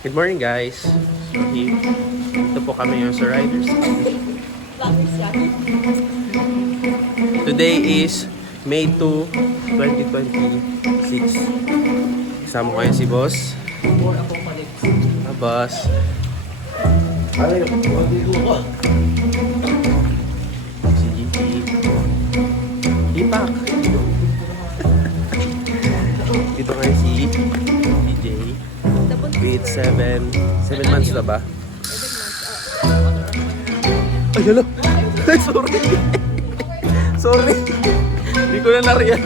Good morning guys. So, ito po kami yung sa Riders. Today is May 2, 2026. Kasama ko ngayon si Boss. Boss. Si Gigi. Ipak. Dito ngayon si DJ. With 7 months na ba? Ay, hello. Sorry. Sorry. Hindi ko na nariyan.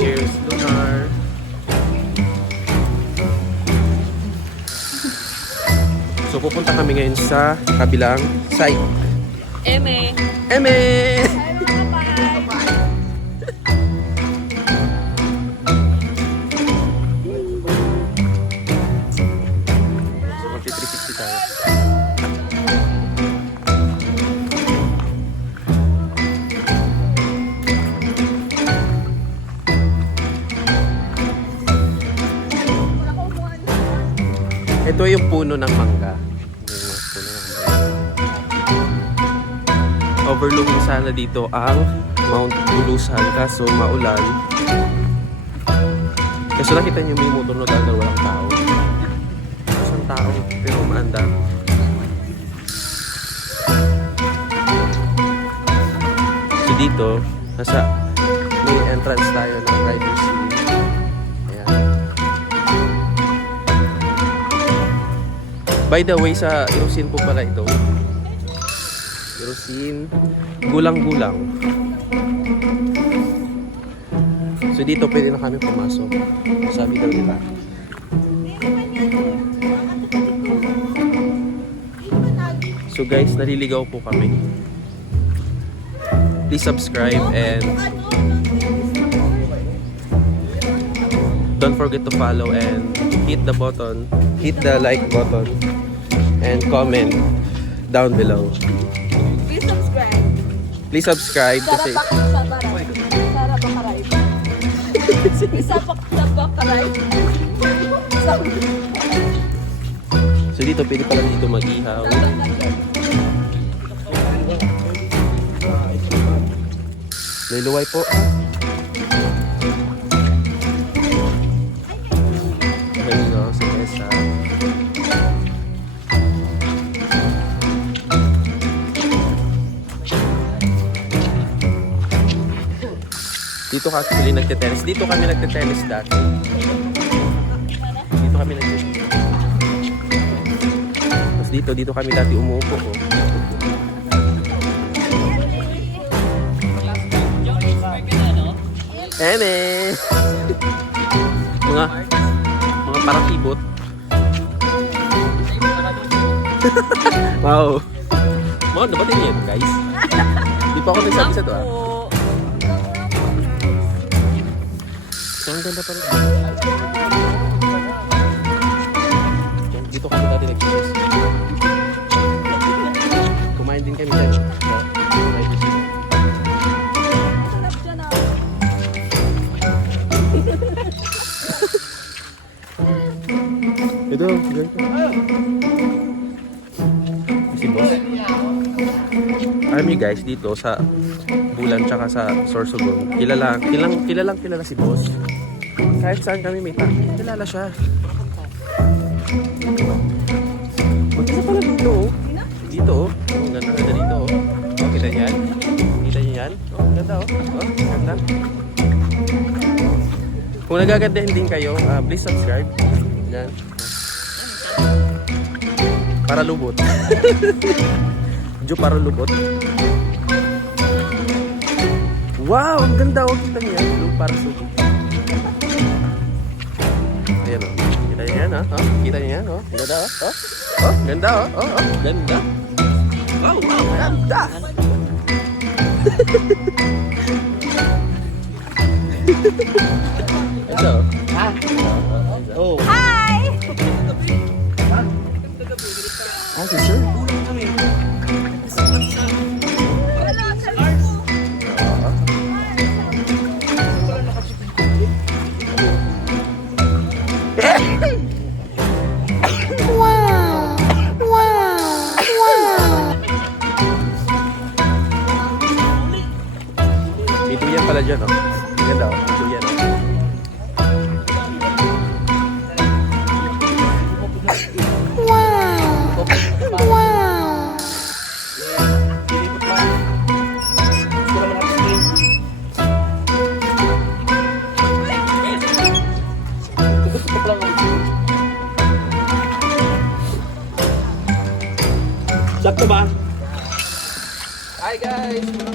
Here's Lunar. So, pupunta kami ngayon sa kabilang site. Eme! Eme! Ito yung puno ng mangga. Overlooking sana dito ang Mount Bulusan kaso maulan. Kaso nakita niyo may motor na gagawin walang tao. Isang tao pero umaandar. So dito, nasa may entrance tayo ng Riders Hill. By the way, sa Irusin po pala ito. Irusin, gulang-gulang. So dito pwede na kami pumasok. Sabi daw nila. So guys, naliligaw po kami. Please subscribe and don't forget to follow and hit the button, hit the like button. And comment down below. Please subscribe. Please subscribe kasi Sara Bakaray. so dito pwede pala dito mag-ihaw. Liluway po. Ayun o, si Esa. Dito actually nagte-tennis. Dito kami nagte-tennis dati. Dito kami nagte-tennis. Tapos dito kami dati umuupo. Oh. Eme! mga parang kibot. Wow! Mga nabatin niyo guys. Di pa ako nagsabi sa to ah. So, ang ganda pa rin. Dito kami dati nag-kiss. Kumain din kami dyan. Ito, si Boss. Army guys, dito sa Bulan tsaka sa Sorsogon. Kilala si Boss. Kahit saan kami may kilala siya. Magkita pala dito oh. Dito oh. Ang ganda dito oh. Oh, kita niyo yan? Kita niyo yan? Oh, ganda oh. Oh, ganda. Kung nagagandahin din kayo, please subscribe. Yan. Para lubot. Medyo para lubot. Wow! Ang ganda oh. Kita niyo yan? Para lubot. Ayan o. Kita niyo yan ha? Oh, kita niyo yan oh. Ganda oh. Oh, oh ganda oh. Oh, oh. Ganda. Wow, wow. Ganda. Ito. Ha? Oh. Hi! Ah, si sir. Ito ba? Hi guys!